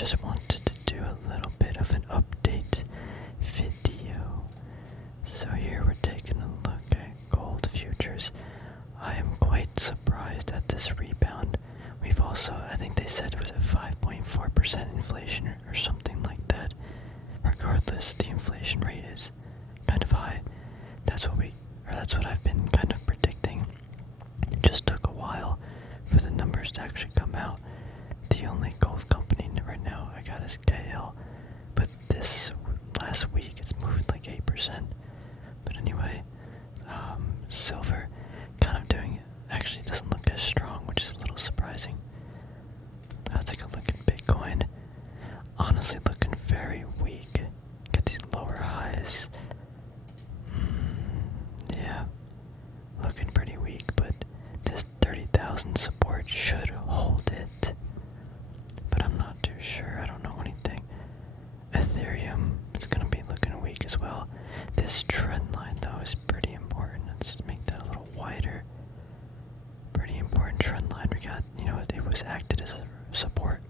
just wanted to do a little bit of an update video. So here we're taking a look at gold futures. I am quite surprised at this rebound. We've also, I think they said it was at 5.4% inflation or something like that. Regardless, the inflation rate is kind of high. That's what I've been kind of predicting. It just took a while for the numbers to actually come out. The only gold company right now I got is KL, but this last week it's moved like 8%. But anyway, silver kind of doing it. Actually doesn't look as strong, which is a little surprising. Let's take a look at Bitcoin. Honestly, looking very weak. Get these lower highs. Yeah, looking pretty weak, but this 30,000 support should hold it. But I'm not too sure. I don't know anything. Ethereum is going to be looking weak as well. This trend line, though, is pretty important. Let's make that a little wider. Pretty important trend line. We got, it was acted as a support.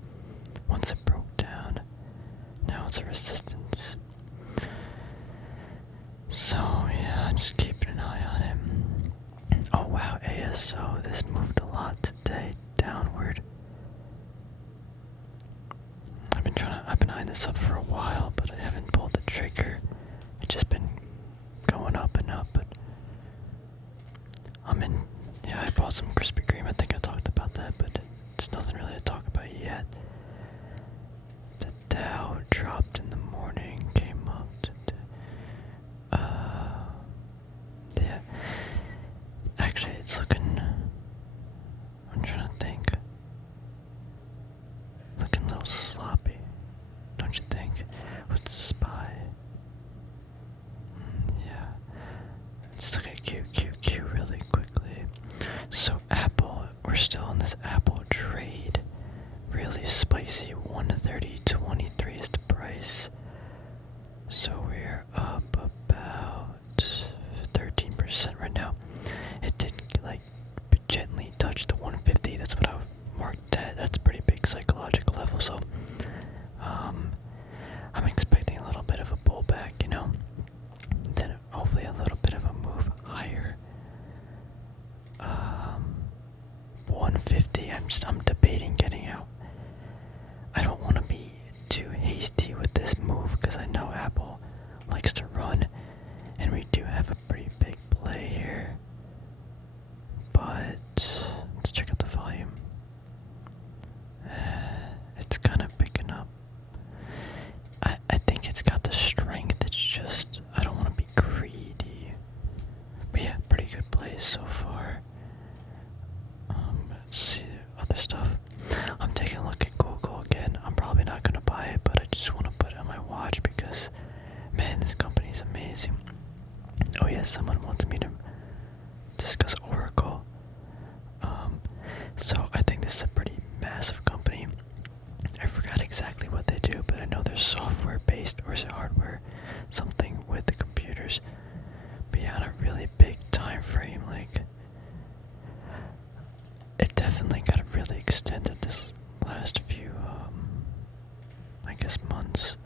Once it broke down, now it's a resistance. So, yeah, just keeping an eye on him. Oh, wow, ASO. This moved a lot today, downward. I've been eyeing this up for a while, but I haven't pulled the trigger. It's just been going up and up, but I bought some Krispy Kreme. I think I talked about that, but it's nothing really to talk about yet. The Dow dropped in the morning, came up to, yeah. Actually, it's looking, I'm trying to think. Looking a little sloppy, don't you think? With the SPY. Yeah. Let's look at QQQ really quickly. So Apple, we're still on this Apple trade. Really spicy. 130.23 is the price. So we're up about 13% right now. It did gently touch the 150. That's what I marked at. That's a pretty big psychological level. So I'm expecting a little bit of a pullback, then hopefully a little bit of a move higher. 150. I'm debating getting out. I don't want to be too hasty with this move because I know Apple likes to run, and we do have a pretty big play here. But let's check out the volume. It's kind of picking up. I think it's got the strength. It's just I don't want to be greedy. But yeah, pretty good plays so far. Let's see other stuff. I'm taking a look at Google again. I'm probably not gonna buy it, but I just want to put it on my watch because, man, this company is amazing. Oh yeah, someone wanted me to discuss Oracle. So I think this is a pretty massive company. I forgot exactly what they do, but I know they're software based, or is it hardware? Something with the computers. But yeah, on a really big time frame, it definitely got really extended this last few, I guess, months.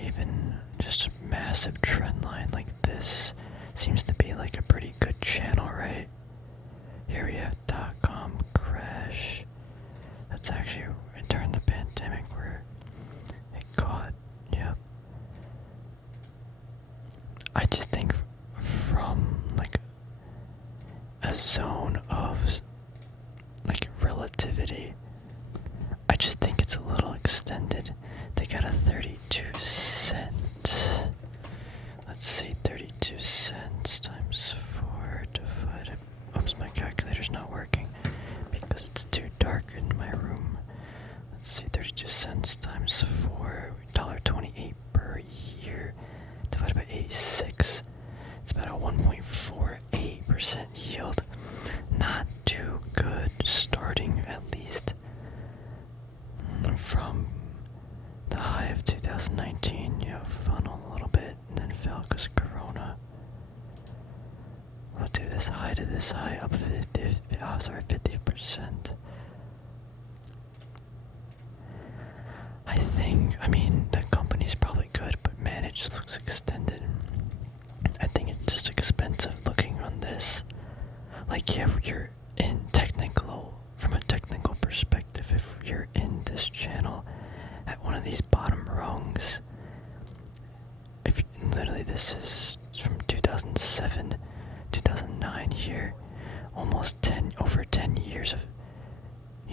Even just a massive trend line like this seems to be a pretty good channel, right? Here we have .com crash. That's actually during the pandemic where it caught. Yep. I just think from a zone of relativity, I just think it's a little extended. They got a 32 cent. Let's see, 32 cents times 4 divided. Oops, my calculator's not working because it's too dark in my room. Let's see, 32 cents times 4, $1.28 per year, divided by 86. It's about a 1.48% yield. Not too good, starting at least from the high of 2019. Funnel a little bit and then fell because of Corona. We'll do this high to this high, up 50%.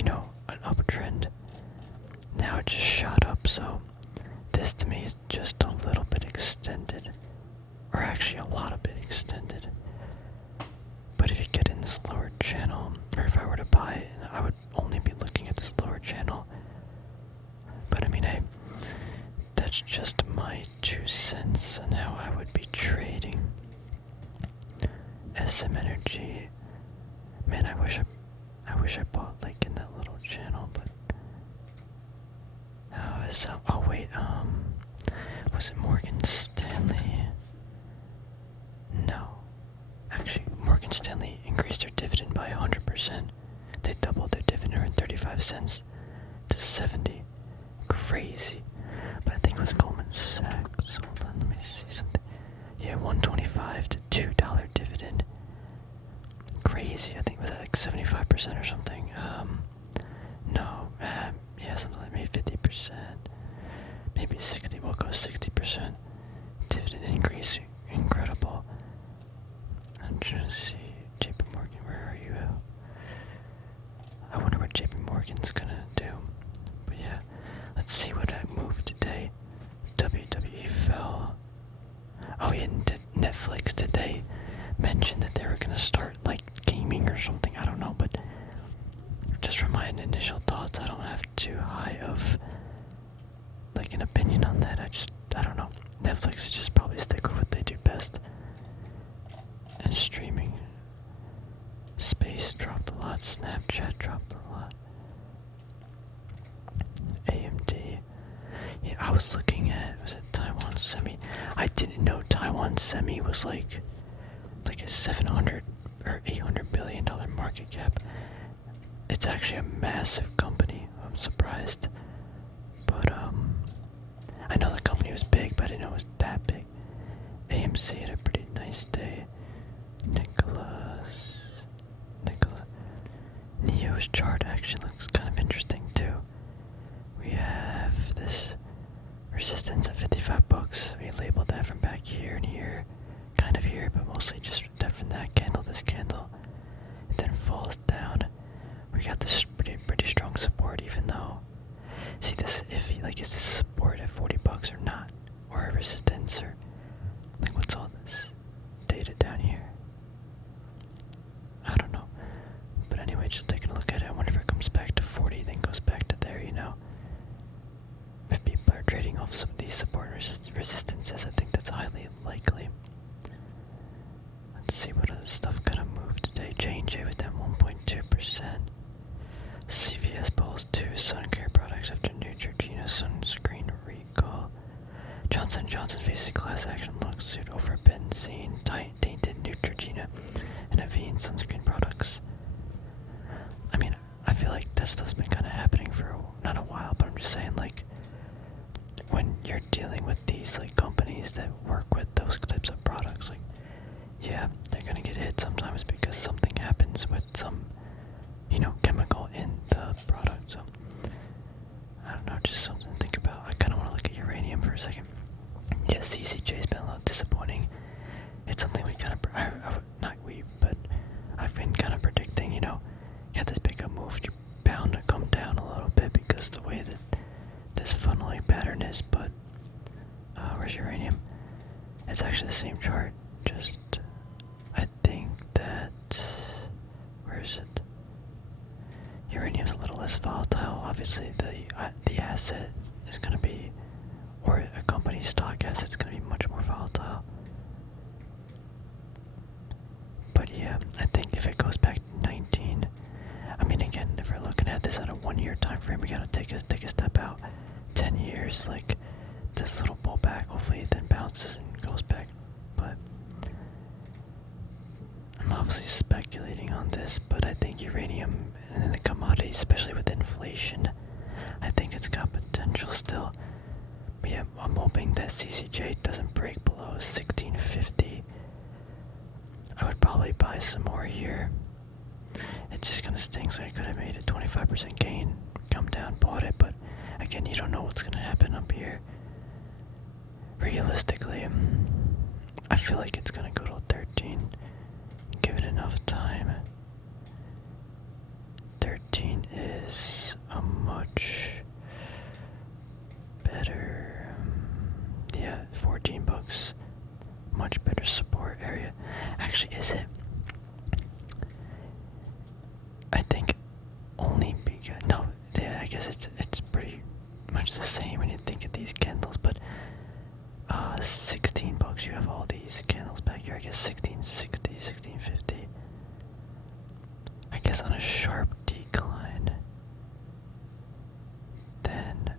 an uptrend. Now it just shot up, so this to me is just a little bit extended. Or actually a lot of bit extended. But if you get in this lower channel, or if I were to buy it, I would only be looking at this lower channel. But I mean, hey, that's just my 2 cents on how I would be trading. SM Energy, man, I wish I bought like in that little channel, but how is that? Oh wait, was it Morgan Stanley? No, actually, Morgan Stanley increased their dividend by 100%. They doubled their dividend from 35 cents to 70. Crazy. But I think it was Goldman Sachs. Hold on, let me see something. Yeah, 125 to $2 dividend. Crazy. I think it was like 75% or something. No, yeah, something like maybe 50%, maybe 60. We'll go 60%. Dividend increase, incredible. I'm trying to see. JP Morgan, where are you? I wonder what JP Morgan's gonna do. But yeah, let's see what I moved today. WWE fell. Oh yeah, Netflix, did they mention that they were gonna start like gaming or something? I don't know, but just from my initial thoughts, I don't have too high of like an opinion on that. I don't know. Netflix is just probably stick with what they do best. And streaming. Space dropped a lot. Snapchat dropped a lot. AMD. Yeah, I was looking at, was it Taiwan Semi? I didn't know Taiwan Semi was like a 700 or 800 billion dollar market cap. It's actually a massive company. I'm surprised. But I know the company was big, but I didn't know it was that big. AMC had a pretty nice day. Nicola. Neo's chart actually looks kind of interesting too. We have this resistance at 55 bucks. We labeled that from back here and here, kind of here, but mostly just from that candle, this candle. It then falls down. We got this pretty strong support, even though, see, this is iffy. Like, is this support at 40 bucks or not, or a resistance, or like what's all this data down here? I don't know. But anyway, just taking a look at it. I wonder if it comes back to 40, then goes back to there. If people are trading off some of these support resistances, I think that's highly likely. Let's see what other stuff kind of moved today. J&J was down 1.2%. CVS pulls 2 sun care products after Neutrogena sunscreen recall. Johnson & Johnson faces class action lawsuit over benzene, tainted Neutrogena, and Havent sunscreen products. I mean, I feel like that stuff's been kind of happening for not a while, but I'm just saying, like, when you're dealing with these like companies that work with those types of products, like, yeah, they're gonna get hit sometimes because something happens with some, chemical in the product. So I don't know, just something to think about. I kind of want to look at uranium for a second. Yeah, CCJ's been a little disappointing. It's something we kind of, not we, but I've been kind of predicting. You had this big up move, you're bound to come down a little bit because the way that this funneling pattern is. But where's uranium? It's actually the same chart. Just, I think that, where is it? Uranium's a little less volatile. Obviously, the asset is going to be, or a company's stock asset is going to be much more volatile. But yeah, I think if it goes back to 19, I mean, again, if we're looking at this at a 1-year time frame, we gotta take a step out. 10 years, like this little pullback, hopefully it then bounces and goes back. But I'm obviously speculating on this, but I think uranium and the commodities, especially with inflation, I think it's got potential still. But yeah, I'm hoping that CCJ doesn't break below 1650. I would probably buy some more here. It just kind of stinks. I could have made a 25% gain, come down, bought it, but again, you don't know what's going to happen up here. Realistically, I feel like it's going to go to 13. Give it enough time. 13 is got no. Yeah, I guess it's pretty much the same when you think of these candles, but 16 bucks. You have all these candles back here. I guess 1660, 1650. I guess on a sharp decline, then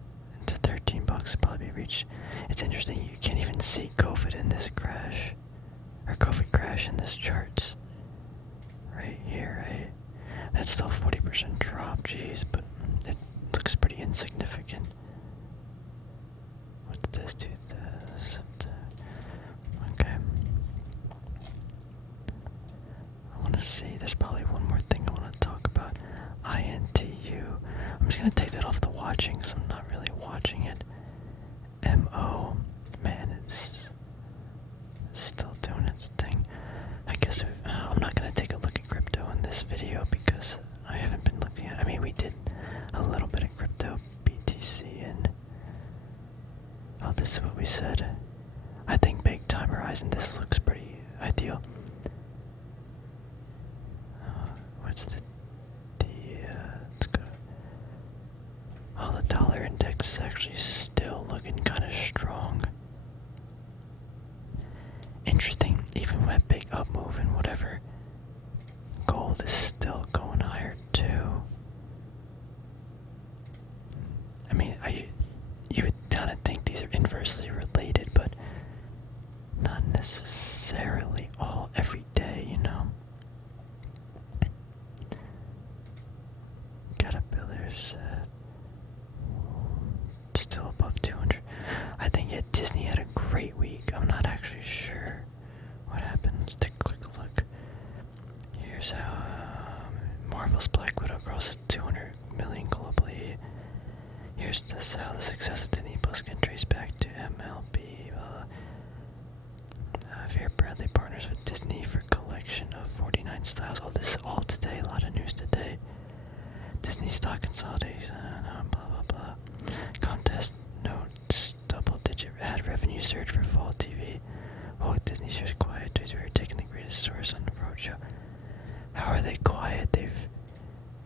to 13 bucks would probably be reached. It's interesting. You can't even see COVID in this crash, or COVID crash in this charts. Right here, right? That's still 40% drop. Jeez, but it looks pretty insignificant. What's this dude? Okay. I want to see. There's probably one more thing I want to talk about. INTU. I'm just gonna take that off the watching because I'm not really watching it. MO. Man, it's still doing its thing. I guess I'm not gonna take a look at crypto in this video because I haven't been looking at. I mean, we did a little bit of crypto, BTC, and oh, this is what we said. I think big time horizon. This looks pretty ideal. What's let's go. Oh, the dollar index is actually still looking kind of strong. Interesting, even with big up move and whatever, gold is still going higher too. I mean, you would kind of think these are inversely related, but not necessarily all every day, you know. Caterpillars still above 200. I think Disney had a great week. I'm not actually sure what happened. Let's take a quick look. Here's how Marvel's Black Widow crosses 200 million globally. Here's how the success of Disney Plus can trace back to MLB. Vera Bradley partners with Disney for collection of 49 styles. Oh, this is all today. A lot of news today. Disney stock consolidation. Blah blah blah. Contest notes double-digit ad revenue surge for fall TV. Oh, Disney shares quiet. They were taking the greatest source on the roadshow. How are they quiet? They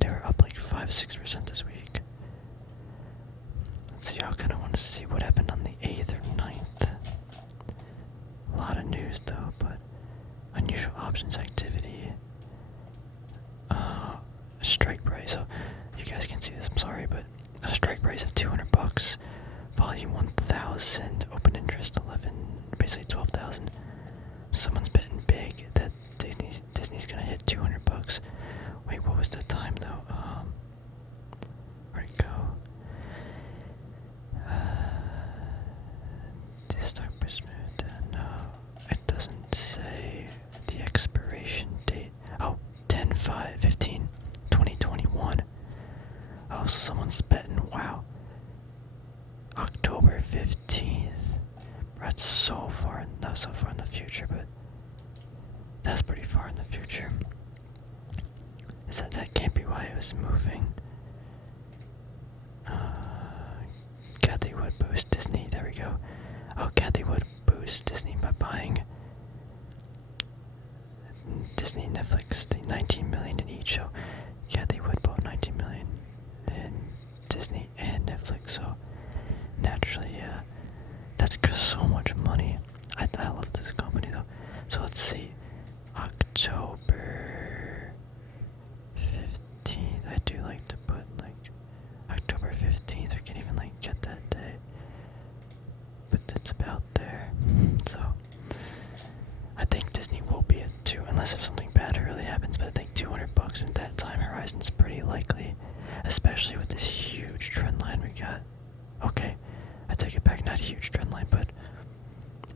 were up like 5-6% this week. Let's see. I kind of want to see what happened on the 8th or 9th. A lot of news though, but unusual options activity. Strike price. So you guys can see this. I'm sorry, but a strike price of 200 bucks. Volume 1,000. Open interest 11. Basically 12,000. Someone's betting big that Disney's gonna hit 200 bucks. Wait, what was the time though? Where'd it go? This stock price no, it doesn't say the expiration date. Oh, 10/5/15/2021. Oh, so someone's betting. Wow. October 15th. That's so far, not so far in the future, but that's pretty far in the future. That can't be why it was moving. Kathy Wood boost Disney. There we go. Oh, Kathy Wood boost Disney by buying Disney and Netflix, the 19 million in each. So Kathy Wood bought 19 million in Disney and Netflix. So naturally, that's so much money. I love this company though. So let's see, October 15th. I do like to put like October 15th. I can't even like get that day, but it's about there. So I think Disney will be at 2, unless if something bad really happens. But I think 200 bucks in that time horizon is pretty likely, especially with this huge trend line we got. Okay, I take it back. Not a huge trend line, but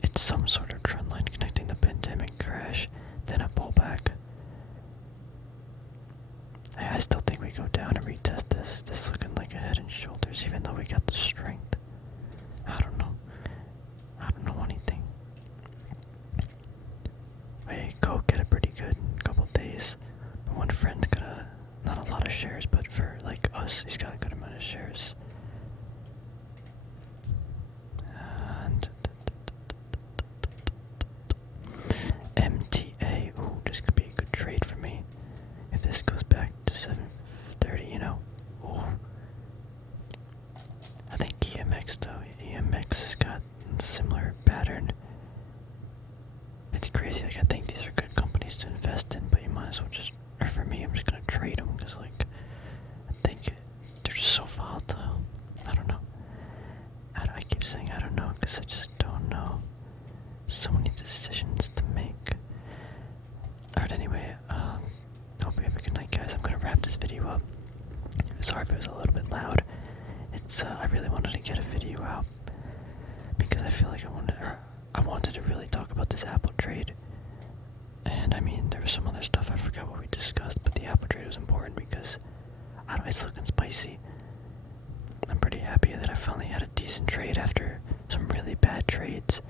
it's some sort of trend line connecting the pandemic crash, then a pullback. I still think we go down and retest this. This looking like a head and shoulders, even though we got the strength. I don't know. I don't know anything. Wait, Coke had a pretty good couple days. But one friend's got not a lot of shares, but for like us, he's got a good amount of shares. And MTA. Ooh, this could be a good trade for me. If this goes back to 730, you know. Ooh, EMX though. EMX has got a similar pattern. It's crazy. Like I think these are good companies to invest in, but you might as well just. Or for me, I'm just gonna trade them because like I think they're just so volatile. I don't know. I keep saying I don't know because I just don't know. So many decisions to make. Alright, anyway, hope you have a good night, guys. I'm gonna wrap this video up. Sorry if it was a little bit loud. It's I really wanted to get a video out because I feel like I wanted to really talk about this Apple trade. And I mean, there was some other stuff I forgot what we discussed, but the Apple trade was important because I don't know, it's looking spicy. I'm pretty happy that I finally had a decent trade after some really bad trades.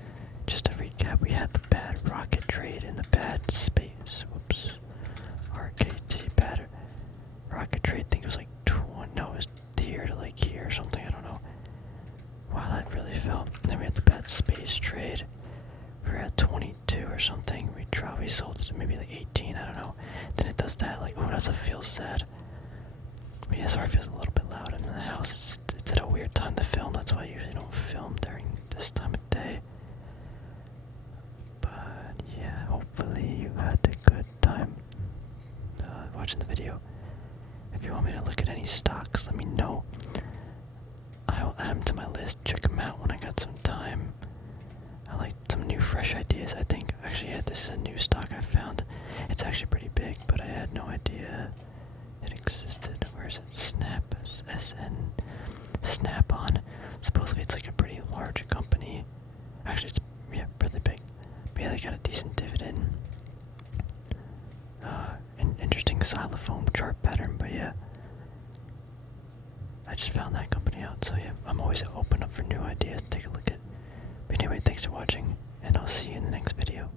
Just to recap, we had the bad rocket trade and the bad space. Whoops. RKT bad rocket trade. I think it was like no, it was here to like here or something. I don't know. Wow, that really fell. And then we had the bad space trade. We were at 22 or something. We sold it to maybe like 18. I don't know. Then it does that. Like, oh, does it feel sad? But yeah, sorry if it feels a little bit loud. I'm in the house. It's at a weird time to film. That's why I usually don't film during this time of day. But yeah, hopefully you had a good time watching the video. If you want me to look at any stocks, let me know. I'll add them to my list. Check them out when I got some time. I like some new, fresh ideas. I think actually, yeah, this is a new stock I found. It's actually pretty big, but I had no idea it existed. Where is it? Snap, SN, Snap-on. Supposedly it's like a pretty large company. Actually, it's really big. But yeah, they got a decent dividend. An interesting xylophone chart pattern, but yeah. I just found that company out, so yeah, I'm always open up for new ideas. Take a look at. But anyway, thanks for watching, and I'll see you in the next video.